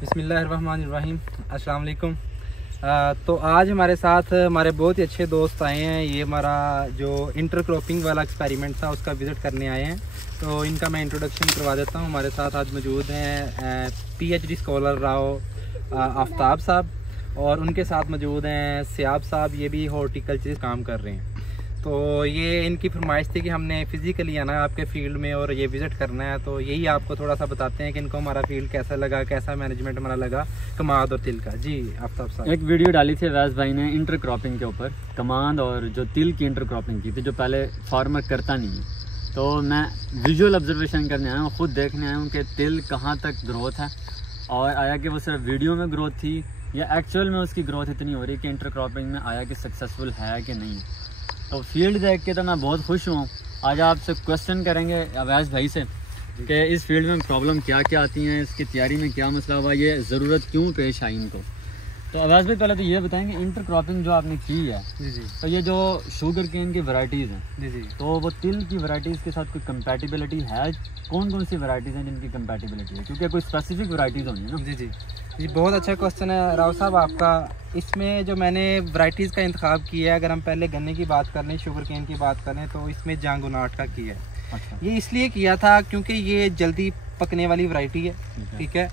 बिस्मिल्लाहिर्रहमानिर्रहीम, अस्सलाम वालेकुम। तो आज हमारे साथ हमारे बहुत ही अच्छे दोस्त आए हैं। ये हमारा जो इंटरक्रॉपिंग वाला एक्सपेरिमेंट था उसका विज़िट करने आए हैं। तो इनका मैं इंट्रोडक्शन करवा देता हूँ। हमारे साथ आज मौजूद हैं PhD स्कॉलर राव आफ्ताब साहब, और उनके साथ मौजूद हैं सियाब साहब। ये भी हॉर्टिकल्चर काम कर रहे हैं। तो ये इनकी फरमाइश थी कि हमने फ़िज़िकली आना है आपके फील्ड में और ये विज़िट करना है। तो यही आपको थोड़ा सा बताते हैं कि इनको हमारा फील्ड कैसा लगा, कैसा मैनेजमेंट हमारा लगा कमाद और तिल का। जी आफ्ताब साहब, एक वीडियो डाली थी अवैस भाई ने इंटरक्रॉपिंग के ऊपर, कमाद और जो तिल की इंटरक्रॉपिंग की थी, जो पहले फार्मर करता नहीं है। तो मैं विजुअल ऑब्जर्वेशन करने आया हूँ, ख़ुद देखने आया हूँ कि तिल कहाँ तक ग्रोथ है, और आया कि वो सिर्फ वीडियो में ग्रोथ थी या एक्चुअल में उसकी ग्रोथ इतनी हो रही कि इंटरक्रॉपिंग में आया कि सक्सेसफुल है कि नहीं। तो फील्ड देख के तो मैं बहुत खुश हूँ। आज आपसे क्वेश्चन करेंगे अवैस भाई से कि इस फील्ड में प्रॉब्लम क्या क्या आती हैं, इसकी तैयारी में क्या मसला हुआ, ये ज़रूरत क्यों पेश आई इनको। तो अवैस भाई पहले तो ये बताएंगे इंटरक्रॉपिंग जो आपने की है, जी, तो ये जो शुगर केन की वैरायटीज़ हैं, जी, तो वो तिल की वैरायटीज़ के साथ कोई कंपैटिबिलिटी है? कौन कौन सी वैरायटीज़ हैं जिनकी कंपैटिबिलिटी है, क्योंकि कोई स्पेसिफिक वैरायटीज़ होनी है ना। जी, बहुत अच्छा क्वेश्चन है राव साहब आपका। इसमें जो मैंने वैरायटीज़ का इंतखाब किया है, अगर हम पहले गन्ने की बात कर लें, शुगर केन की बात करें, तो इसमें जांगुनाट का किया है। अच्छा। ये इसलिए किया था क्योंकि ये जल्दी पकने वाली वैरायटी है, ठीक है,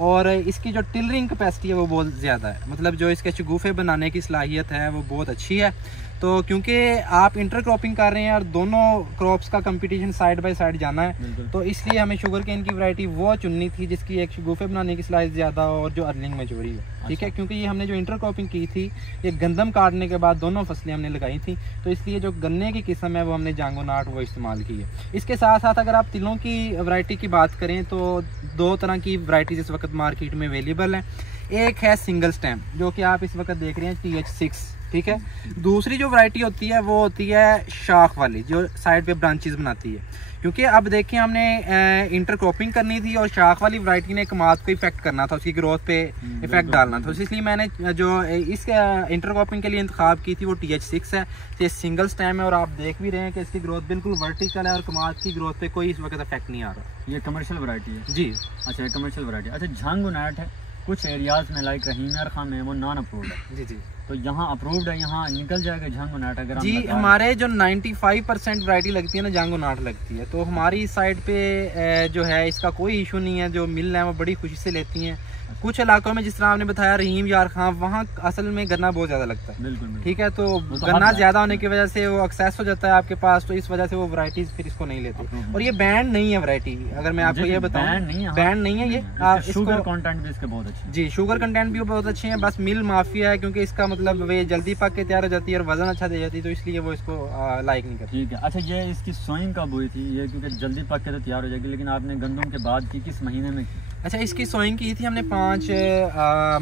और इसकी जो टिलरिंग कैपेसिटी है वो बहुत ज़्यादा है। मतलब जो इसके शगुफ़े बनाने की सलाहियत है वो बहुत अच्छी है। तो क्योंकि आप इंटरक्रॉपिंग कर रहे हैं और दोनों क्रॉप्स का कंपटीशन साइड बाय साइड जाना है, तो इसलिए हमें शुगर केन की वैरायटी वो चुननी थी जिसकी एक शगुफ़े बनाने की सलाहियत ज़्यादा हो और जो अर्निंग में जोड़ी हो, ठीक है। क्योंकि ये हमने जो इंटरक्रॉपिंग की थी, ये गंदम काटने के बाद दोनों फसलें हमने लगाई थी, तो इसलिए जो गन्ने की किस्म है वो हमने जांगुनाट वो इस्तेमाल की है। इसके साथ साथ अगर आप तिलों की वैरायटी की बात करें तो दो तरह की वैरायटीज़ इस वक्त मार्केट में अवेलेबल हैं। एक है सिंगल स्टेम, जो कि आप इस वक्त देख रहे हैं TH6, ठीक है। दूसरी जो वैरायटी होती है वो होती है शाख वाली, जो साइड पे ब्रांचेस बनाती है। क्योंकि अब देखिए हमने इंटरक्रॉपिंग करनी थी और शाख वाली वैरायटी ने कमाद को इफेक्ट करना था, उसकी ग्रोथ पे इफेक्ट डालना था। इसलिए मैंने जो इस इंटरक्रॉपिंग के लिए इंतखाब की थी वो TH6 है। ये सिंगल स्टेम है और आप देख भी रहे हैं कि इसकी ग्रोथ बिल्कुल वर्टिकल है और कमाद की ग्रोथ पे कोई इस वक्त इफेक्ट नहीं आ रहा। ये कमर्शियल वैरायटी है जी। अच्छा, ये कमर्शियल वैरायटी। अच्छा, जांगुनाट है कुछ एरियाज़ में, लाइक रहीम खां में वो नॉन अप्रूव्ड है। जी, तो यहाँ अप्रूव्ड है, यहाँ निकल जाएगा जांगुनाट अगर जी। हमारे जो 95% वैरायटी लगती है ना, जांगुनाट लगती है। तो हमारी साइड पे जो है इसका कोई इशू नहीं है। जो मिल है वो बड़ी खुशी से लेती हैं। कुछ इलाकों में जिस तरह आपने बताया रहीम यार खां, वहाँ असल में गन्ना बहुत ज़्यादा लगता है, बिल्कुल, ठीक है। तो गन्ना ज़्यादा होने की वजह से वो एक्सेस हो जाता है आपके पास, तो इस वजह से वो वैरायटीज़ फिर इसको नहीं लेते। और ये बैंड नहीं है वैरायटी, अगर मैं आपको ये बताऊँ, बैंड नहीं है ये। शुगर कंटेंट भी इसके बहुत अच्छे। जी, शुगर कंटेंट भी बहुत अच्छे हैं, बस मिल माफिया है क्योंकि इसका मतलब वे जल्दी पक के तैयार हो जाती है और वजन अच्छा दे जाती है, तो इसलिए वो इसको लाइक नहीं करती। ठीक है। अच्छा, ये इसकी सोइंग कब हुई थी? ये क्योंकि जल्दी पक के तो तैयार हो जाएगी, लेकिन आपने गंदम के बाद की किस महीने में की? अच्छा, इसकी सोइंग की थी हमने 5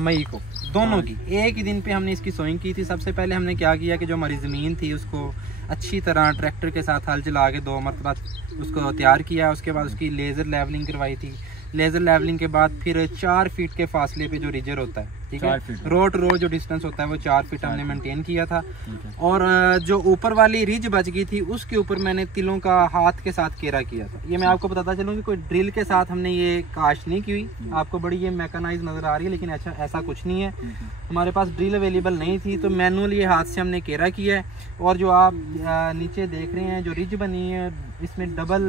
मई को, दोनों की एक ही दिन पे हमने इसकी सोइंग की थी। सबसे पहले हमने क्या किया कि जो हमारी ज़मीन थी उसको अच्छी तरह ट्रैक्टर के साथ हल चला के 2 मरतबा उसको तैयार किया। उसके बाद उसकी लेज़र लेवलिंग करवाई थी। लेज़र लेवलिंग के बाद फिर 4 फीट के फासले पे जो रिजर होता है, ठीक है, रोड टू रोड जो डिस्टेंस होता है वो 4 फीट हमने मेंटेन किया था। और जो ऊपर वाली रिज बच गई थी उसके ऊपर मैंने तिलों का हाथ के साथ केरा किया था। ये मैं आपको बताता चलूँ कि कोई ड्रिल के साथ हमने ये काश नहीं की हुई। आपको बड़ी ये मैकेनाइज नज़र आ रही है, लेकिन अच्छा ऐसा कुछ नहीं है। हमारे पास ड्रिल अवेलेबल नहीं थी, तो मैनुअल ये हाथ से हमने केरा किया है। और जो आप नीचे देख रहे हैं जो रिज बनी है, इसमें डबल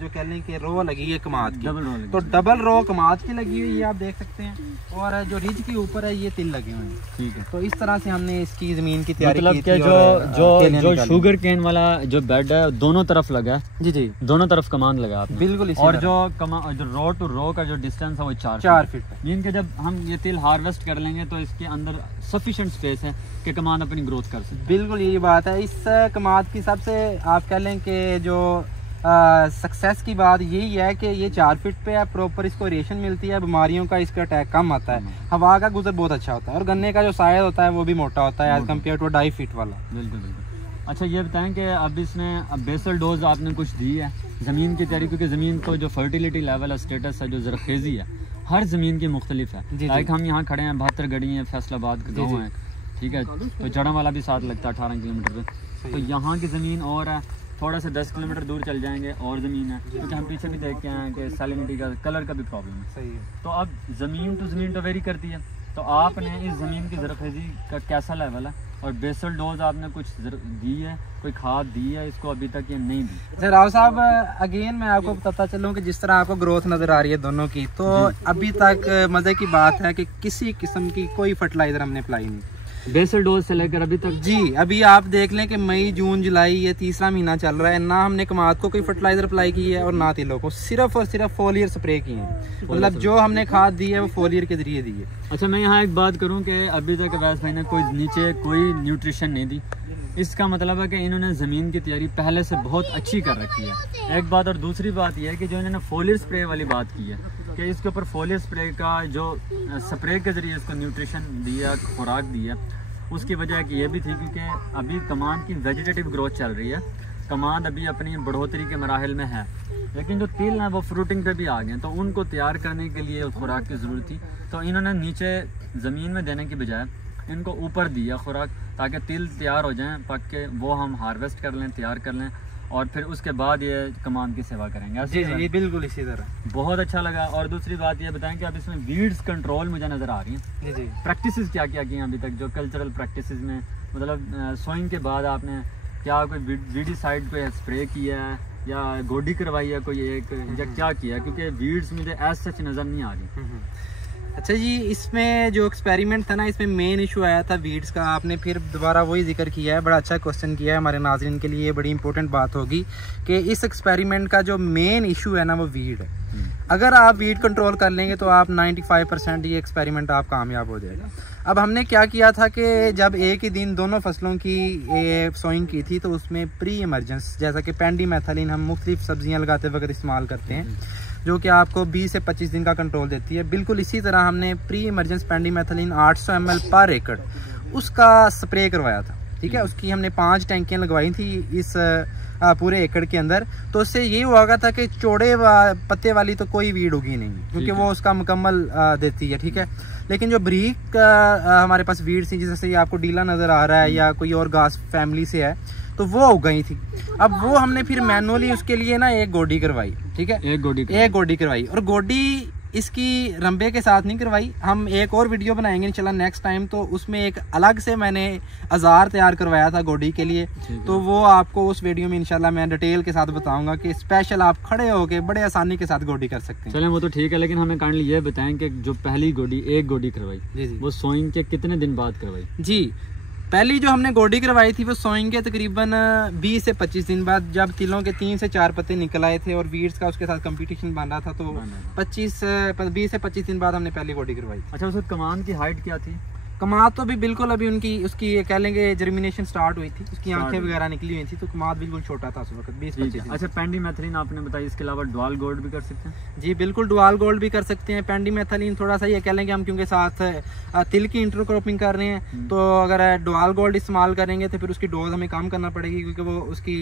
जो कह लें कि रो लगी है कमाद की, तो डबल रो कमाद की लगी हुई है, आप देख सकते हैं। और जो रिज के ऊपर है ये तिल लगे हुए हैं, ठीक है। तो इस तरह से हमने इसकी जमीन की तैयारी की थी। जो शुगर केन वाला जो बेड है दोनों तरफ लगा है। जी, दोनों तरफ कमान लगा आपने, बिल्कुल। और जो रो टू रो का जो डिस्टेंस है वो 4 फीट है। मीन के जब हम ये तिल हार्वेस्ट कर लेंगे तो इसके अंदर सफिशिएंट स्पेस है कि कमान अपनी ग्रोथ कर सके। बिल्कुल यही बात है। इस कमाद की सबसे आप कह लें कि जो सक्सेस की बात यही है कि ये 4 फीट पे है, प्रॉपर इसको रेशन मिलती है, बीमारियों का इसका अटैक कम आता है, हवा का गुजर बहुत अच्छा होता है, और गन्ने का जो साइज होता है वो भी मोटा होता है एज कम्पेयर टू 2.5 फीट वाला। बिल्कुल बिल्कुल। अच्छा, ये बताएं कि अब इसमें अब बेसल डोज आपने कुछ दी है ज़मीन की तैयारी, क्योंकि ज़मीन तो जो फर्टिलिटी लेवल है, स्टेटस है, जो ज़रखेज़ी है, हर ज़मीन की मुख्तलिफ है। लाइक हम यहाँ खड़े हैं, 72 गढ़ी है, फैसलाबाद का गाँव है, ठीक है, तो जड़ा वाला भी साथ लगता है 18 किलोमीटर पे। तो यहाँ की ज़मीन और है, थोड़ा सा 10 किलोमीटर दूर चल जाएंगे और ज़मीन है, क्योंकि हम पीछे भी देख के आए हैं कि सैलिनिटी का, कलर का भी प्रॉब्लम है। सही है। तो अब ज़मीन टू ज़मीन तो वेरी करती है, तो आपने इस ज़मीन की ज़रख़ेज़ी का कैसा लेवल है और बेसल डोज आपने कुछ दी है, कोई खाद दी है इसको अभी तक या नहीं दी? सर राव साहब, अगेन मैं आपको बताता चलूँ कि जिस तरह आपको ग्रोथ नज़र आ रही है दोनों की, तो अभी तक मज़े की बात है कि किसी किस्म की कोई फर्टिलाइज़र हमने अप्लाई नहीं, बेसल डोज से लेकर अभी तक। जी, अभी आप देख लें कि मई जून जुलाई ये तीसरा महीना चल रहा है, ना हमने कमाद को कोई फर्टिलाइजर अप्लाई की है और ना तिलों को, सिर्फ और सिर्फ फोलियर स्प्रे किए हैं। मतलब जो हमने खाद दी है वो फोलियर के जरिए दी है। अच्छा, मैं यहाँ एक बात करूँ कि अभी तक अवैस भाई ने कोई नीचे कोई न्यूट्रिशन नहीं दी, इसका मतलब है कि इन्होंने ज़मीन की तैयारी पहले से बहुत अच्छी कर रखी है, एक बात। और दूसरी बात यह है कि जो इन्होंने फोलियर स्प्रे वाली बात की है कि इसके ऊपर फोलियर स्प्रे का जो स्प्रे के ज़रिए इसको न्यूट्रिशन दिया, खुराक दी है, उसकी वजह की ये भी थी क्योंकि अभी कमांद की वेजिटेटिव ग्रोथ चल रही है, कमांद अभी अपनी बढ़ोतरी के मराहल में है, लेकिन जो तिल हैं वो फ्रूटिंग पे भी आ गए, तो उनको तैयार करने के लिए खुराक की ज़रूरत थी। तो इन्होंने नीचे ज़मीन में देने की बजाय इनको ऊपर दिया खुराक, ताकि तिल तैयार हो जाएं, पक के वो हम हार्वेस्ट कर लें, तैयार कर लें, और फिर उसके बाद ये कमांद की सेवा करेंगे। जी जी, बिल्कुल इसी तरह। बहुत अच्छा लगा। और दूसरी बात ये बताएं कि अब इसमें वीड्स कंट्रोल मुझे नज़र आ रही हैं। जी जी। प्रैक्टिसेस क्या क्या की हैं अभी तक, जो कल्चरल प्रैक्टिसेस में, मतलब सोइंग के बाद आपने क्या कोई वीडीसाइड पे स्प्रे किया है या गोडी करवाई है कोई एक, या क्या किया है? क्योंकि वीड्स मुझे एज सच नज़र नहीं आ रही। अच्छा जी, इसमें जो एक्सपेरिमेंट था ना, इसमें मेन इशू आया था वीड्स का। आपने फिर दोबारा वही जिक्र किया है, बड़ा अच्छा क्वेश्चन किया है। हमारे नाज़रीन के लिए ये बड़ी इंपॉर्टेंट बात होगी कि इस एक्सपेरिमेंट का जो मेन इशू है ना वो वीड है। अगर आप वीड कंट्रोल कर लेंगे तो आप 95% ये एक्सपेरिमेंट आप कामयाब हो जाएगा। अब हमने क्या किया था कि जब एक ही दिन दोनों फसलों की सोइंग की थी, तो उसमें प्री इमरजेंस, जैसा कि पेंडीमेथलिन हम मुख्तलिफ सब्जियां लगाते वक्त इस्तेमाल करते हैं, जो कि आपको 20 से 25 दिन का कंट्रोल देती है, बिल्कुल इसी तरह हमने प्री इमरजेंस पेंडीमेथलिन 800 ml पर एकड़ उसका स्प्रे करवाया था। ठीक है, उसकी हमने 5 टैंकियाँ लगवाई थी इस पूरे एकड़ के अंदर। तो उससे ये हुआ था कि चौड़े पत्ते वाली तो कोई वीड उगी नहीं, क्योंकि वो उसका मुकम्मल देती है। ठीक है, लेकिन जो ब्रीक हमारे पास वीड थी, जैसे ये आपको डीला नज़र आ रहा है या कोई और घास फैमिली से है, तो वो उग गई थी। अब वो हमने फिर मैनुअली उसके लिए ना एक गोडी करवाई। ठीक है, एक गोडी करवाई, और गोडी इसकी रंबे के साथ नहीं करवाई। हम एक और वीडियो बनाएंगे इंशाल्लाह नेक्स्ट टाइम, तो उसमें एक अलग से मैंने औजार तैयार करवाया था गोडी के लिए, तो वो आपको उस वीडियो में इंशाल्लाह मैं डिटेल के साथ बताऊंगा कि स्पेशल आप खड़े होके बड़े आसानी के साथ गोडी कर सकते हैं। चलें, वो तो ठीक है, लेकिन हमें काइंडली ये बताएं कि जो पहली गोडी, एक गोडी करवाई, जी वो सोइंग के कितने दिन बाद करवाई? जी, पहली जो हमने गोडी करवाई थी वो सोइंग के तकरीबन 20 से 25 दिन बाद, जब तिलों के 3 से 4 पत्ते निकल आए थे और वीड्स का उसके साथ कंपटीशन बन रहा था, तो 20 से 25 दिन बाद हमने पहली गोडी करवाई। अच्छा, उसकी कमान की हाइट क्या थी? कमाद तो भी बिल्कुल अभी उसकी कह लेंगे जर्मिनेशन स्टार्ट हुई थी, उसकी आंखें वगैरह निकली हुई थी, तो कमाद बिल्कुल छोटा था उस वक्त, 20-25। अच्छा, पेंडीमेथलिन आपने बताया, इसके अलावा डुअल गोल्ड भी कर सकते हैं? जी बिल्कुल, डुअल गोल्ड भी कर सकते हैं। पेंडीमेथलिन थोड़ा सा ये कह लेंगे हम, क्योंकि साथ तिल की इंटरक्रॉपिंग कर रहे हैं, तो अगर डुअल गोल्ड इस्तेमाल करेंगे तो फिर उसकी डोज हमें कम करना पड़ेगी, क्योंकि वो उसकी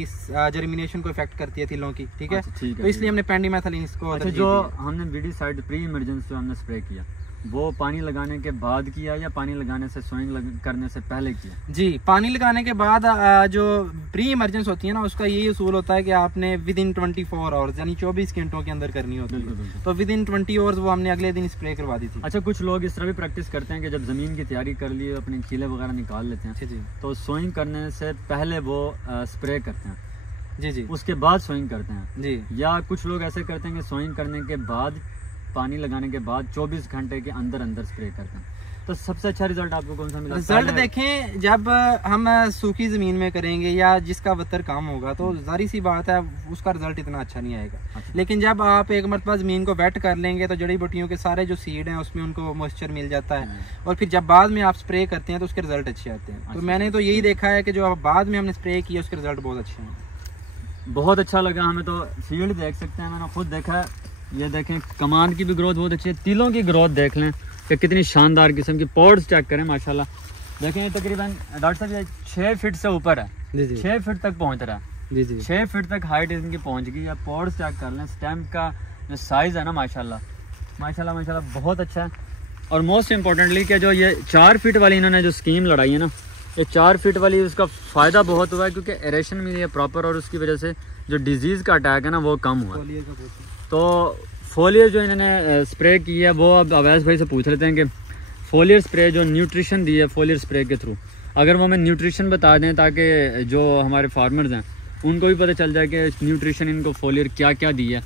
जर्मिनेशन को इफेक्ट करती है तिलों की। ठीक है, तो इसलिए हमने पेंडीमेथलिन इसको। जो हमने वीडीसाइड प्री इमरजेंस जो हमने स्प्रे किया, वो पानी लगाने के बाद किया या पानी लगाने से सोइंग करने से पहले किया? जी, पानी लगाने के बाद जो प्री इमरजेंस होती है ना, उसका यही उसूल होता है कि आपने विद इन 24 आवर्स यानी 24 घंटों के अंदर करनी होती है। तो विद इन 20 आवर्स वो हमने अगले दिन स्प्रे करवा दी थी। अच्छा, कुछ लोग इस तरह भी प्रैक्टिस करते हैं कि जब जमीन की तैयारी कर ली, अपने खीले वगैरह निकाल लेते हैं, जी, तो सोइंग करने से पहले वो स्प्रे करते हैं, जी जी, उसके बाद सोइंग करते हैं जी। या कुछ लोग ऐसे करते हैं कि सोइंग करने के बाद, पानी लगाने के बाद 24 घंटे के अंदर अंदर स्प्रे करते हैं। तो सबसे अच्छा रिजल्ट आपको कौन सा मिला? रिजल्ट देखें, जब हम सूखी ज़मीन में करेंगे या जिसका वतर कम होगा, तो जारी सी बात है उसका रिजल्ट इतना अच्छा नहीं आएगा। अच्छा। लेकिन जब आप एक मरतबा ज़मीन को वेट कर लेंगे, तो जड़ी बूटियों के सारे जो सीड हैं उसमें उनको मॉइस्चर मिल जाता है, और फिर जब बाद में आप स्प्रे करते हैं तो उसके रिजल्ट अच्छे आते हैं। तो मैंने तो यही देखा है कि जो बाद में हमने स्प्रे किया उसके रिजल्ट बहुत अच्छे हैं। बहुत अच्छा लगा हमें, तो फील्ड देख सकते हैं, मैंने खुद देखा है। ये देखें, कमान की भी ग्रोथ बहुत अच्छी है, तिलों की ग्रोथ देख लें कि कितनी शानदार किस्म की। पॉड्स चेक करें माशाल्लाह, देखें तकरीबन डॉक्टर साहब ये 6 फीट से ऊपर है, 6 फीट तक पहुंच रहा है, 6 फीट तक हाइट इनकी पहुंच गई है। पॉड्स चेक कर लें, स्टेम का जो साइज़ है ना, माशाल्लाह बहुत अच्छा है। और मोस्ट इम्पोर्टेंटली कि जो ये 4 फीट वाली इन्होंने जो स्कीम लड़ाई है ना, ये 4 फीट वाली उसका फ़ायदा बहुत हुआ है क्योंकि एरेशन मिली है प्रॉपर, और उसकी वजह से जो डिजीज़ का अटैक है ना वो कम हुआ। तो फोलियर जो इन्होंने स्प्रे की है वो अब अवैस भाई से पूछ लेते हैं कि फोलियर स्प्रे जो न्यूट्रिशन दी है फोलियर स्प्रे के थ्रू, अगर वो हमें न्यूट्रिशन बता दें ताकि जो हमारे फार्मर्स हैं उनको भी पता चल जाए कि न्यूट्रिशन इनको फोलियर क्या क्या दी है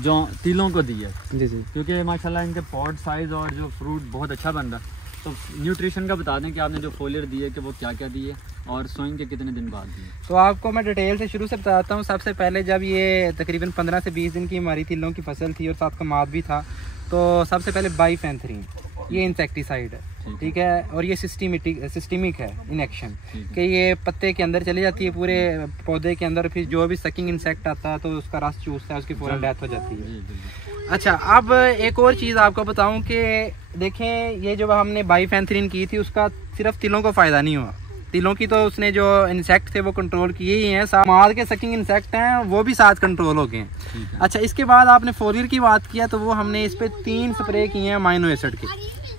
जो तिलों को दी है। जी जी, क्योंकि माशाल्लाह इनके पॉट साइज़ और जो फ्रूट बहुत अच्छा बन रहा है। तो न्यूट्रिशन का बता दें कि आपने जो फोलियर दी है कि वो क्या क्या दी है और सोइंग के कितने दिन बाद दी है। तो आपको मैं डिटेल से शुरू से बताता हूँ। सबसे पहले जब ये तकरीबन 15 से 20 दिन की हमारी तिलों की फसल थी और साथ कमाद भी था, तो सबसे पहले बाइफेंथ्रीन ये इंसेक्टिसाइड है, ठीक है, और ये सिस्टमिक है इनेक्शन कि ये पत्ते के अंदर चली जाती है पूरे पौधे के अंदर, फिर जो भी सकिंग इंसेक्ट आता है तो उसका रस चूसता है, उसकी फौरन डेथ हो जाती है। अच्छा, अब एक और चीज़ आपको बताऊं कि देखें ये जो हमने बाइफेंथ्रीन की थी उसका सिर्फ तिलों को फ़ायदा नहीं हुआ, तिलों की तो उसने जो इंसेक्ट थे वो कंट्रोल किए ही हैं, माद के सकिंग इंसेक्ट हैं वो भी साथ कंट्रोल हो गए हैं। अच्छा, इसके बाद आपने फोलियर की बात किया तो वो हमने इस पे 3 स्प्रे किए हैं अमाइनो एसिड के,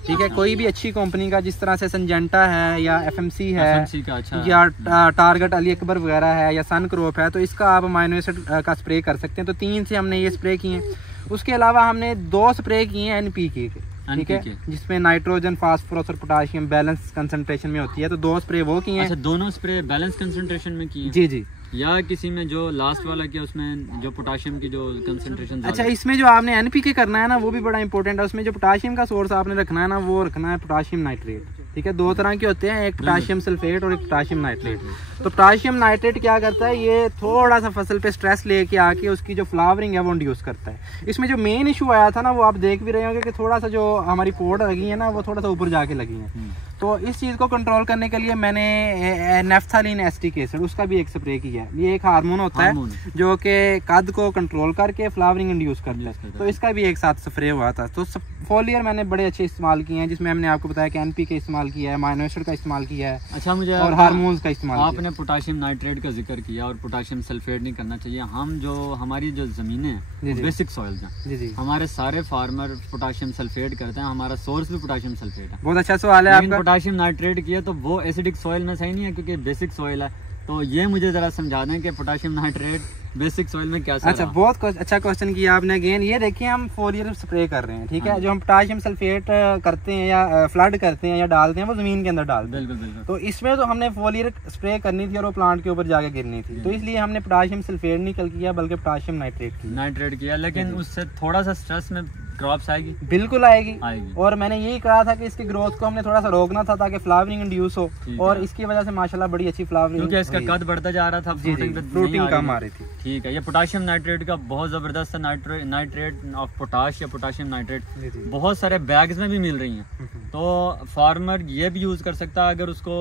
ठीक है। कोई भी अच्छी कंपनी का जिस तरह से संजेंटा है या एफएमसी है अच्छा या टारगेट अली अकबर वगैरह है या सन क्रॉप है, तो इसका आप अमाइनो एसिड का स्प्रे कर सकते हैं। तो 3 से हमने ये स्प्रे किए। उसके अलावा हमने 2 स्प्रे किए हैं एनपीके के, ठीक है, जिसमें नाइट्रोजन फास्फोरस और पोटाशियम बैलेंस कंसंट्रेशन में होती है, तो 2 स्प्रे वो किए हैं। अच्छा, दोनों स्प्रे बैलेंस कंसंट्रेशन में किए? जी जी, या किसी में जो लास्ट वाला किया उसमें जो पोटाशियम की जो कंसंट्रेशन? अच्छा, इसमें जो आपने एनपीके करना है ना वो भी बड़ा इंपॉर्टेंट है। उसमें जो पोटाशियम का सोर्स आपने रखना है ना वो रखना है पोटाशियम नाइट्रेट, ठीक है। 2 तरह के होते हैं, एक पोटाशियम सल्फेट और एक पोटाशियम नाइट्रेट। तो पोटाशियम नाइट्रेट क्या करता है, ये थोड़ा सा फसल पे स्ट्रेस लेके आके उसकी जो फ्लावरिंग है वो इंड्यूस करता है। इसमें जो मेन इशू आया था ना वो आप देख भी रहे होंगे कि थोड़ा सा जो हमारी पोड लगी है ना वो थोड़ा सा ऊपर जाके लगी है। तो इस चीज़ को कंट्रोल करने के लिए मैंने नेफ्थालीन एसिटिक एसिड उसका भी एक स्प्रे किया है। ये एक हार्मोन होता है जो कि कद को कंट्रोल करके फ्लावरिंग इंड्यूस करता है, तो इसका भी एक साथ स्प्रे हुआ था। तो फोलियर मैंने बड़े अच्छे इस्तेमाल किए हैं, जिसमें हमने आपको बताया कि एनपीके इस्तेमाल किया है, अमाइनो एसिड का इस्तेमाल किया है। अच्छा, मुझे और हार्मोन्स का इस्तेमाल किया। आपने पोटाशियम नाइट्रेट का जिक्र किया और पोटाशियम सल्फेट नहीं करना चाहिए। हम जो हमारी जो ज़मीनें हैं बेसिक सॉइल्स हैं, हमारे सारे फार्मर पोटाशियम सल्फेट करते हैं, हमारा सोर्स भी पोटाशियम सल्फेट है। बहुत अच्छा सवाल है आपका। पोटाशियम नाइट्रेट किया तो वो एसिडिक सॉइल में सही नहीं है क्योंकि बेसिक सॉइल है। तो ये मुझे ज़रा समझा दें कि पोटाशियम नाइट्रेट बेसिक सॉइल में क्या? अच्छा, बहुत अच्छा क्वेश्चन किया आपने अगेन। ये देखिए हम फोलियर स्प्रे कर रहे हैं, ठीक है। जो हम पोटाशियम सल्फेट करते हैं या फ्लड करते हैं या डालते हैं वो जमीन के अंदर डालते हैं। बिल्कुल। तो इसमें तो हमने फोलियर स्प्रे करनी थी और वो प्लांट के ऊपर जाके गिरनी थी, तो इसलिए हमने पोटाशियम सल्फेट नहीं किया बल्कि पोटाशियम नाइट्रेट किया। लेकिन उससे थोड़ा सा स्ट्रेस में क्रॉप्स आएगी, बिल्कुल आएगी। और मैंने यही कहा था कि इसकी ग्रोथ को हमने थोड़ा सा रोकना था ताकि फ्लावरिंग इंड्यूस हो, और इसकी वजह से माशाल्लाह बड़ी अच्छी फ्लावरिंग, क्योंकि इसका कद बढ़ता जा रहा था, फ्रूटिंग कम आ रही थी। ठीक है, ये पोटाशियम नाइट्रेट का बहुत जबरदस्त है। नाइट्रेट ऑफ पोटाश या पोटाशियम नाइट्रेट बहुत सारे बैग्स में भी मिल रही हैं, तो फार्मर ये भी यूज कर सकता है अगर उसको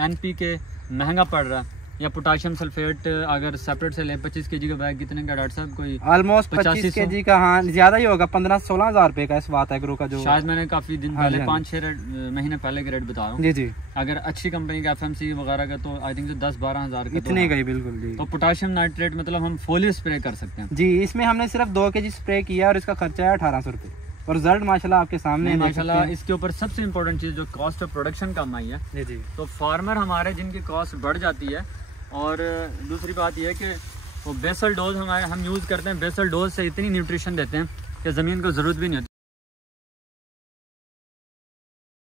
एनपीके महंगा पड़ रहा है, या पोटाशियम सल्फेट अगर सेपरेट से लें। 25 kg का बैग कितने का डॉक्टर साहब? कोई ऑलमोस्ट 25 kg का, हाँ ज्यादा ही होगा, 15-16 हज़ार रुपए का इस बात एग्रो का जो शायद मैंने काफी दिन पहले 5-6 महीने पहले के रेट बता रहा हूँ। जी जी, अगर अच्छी कंपनी का एफएमसी वगैरह का तो आई थिंक 10-12 हज़ार इतने का ही। बिल्कुल जी। तो पोटाशियम नाइट्रेट मतलब हम फोलियर स्प्रे कर सकते हैं जी। इसमें हमने सिर्फ 2 kg स्प्रे किया और इसका खर्चा है 1800 रुपये, और रिजल्ट माशाल्लाह आपके सामने है। माशाल्लाह इसके ऊपर सबसे इम्पोर्टेंट चीज़ जो कॉस्ट ऑफ प्रोडक्शन कम आई है जी जी। तो फार्मर हमारे जिनकी कॉस्ट बढ़ जाती है, और दूसरी बात यह है कि वो बेसल डोज हम यूज़ करते हैं, बेसल डोज से इतनी न्यूट्रिशन देते हैं कि ज़मीन को ज़रूरत भी नहीं होती।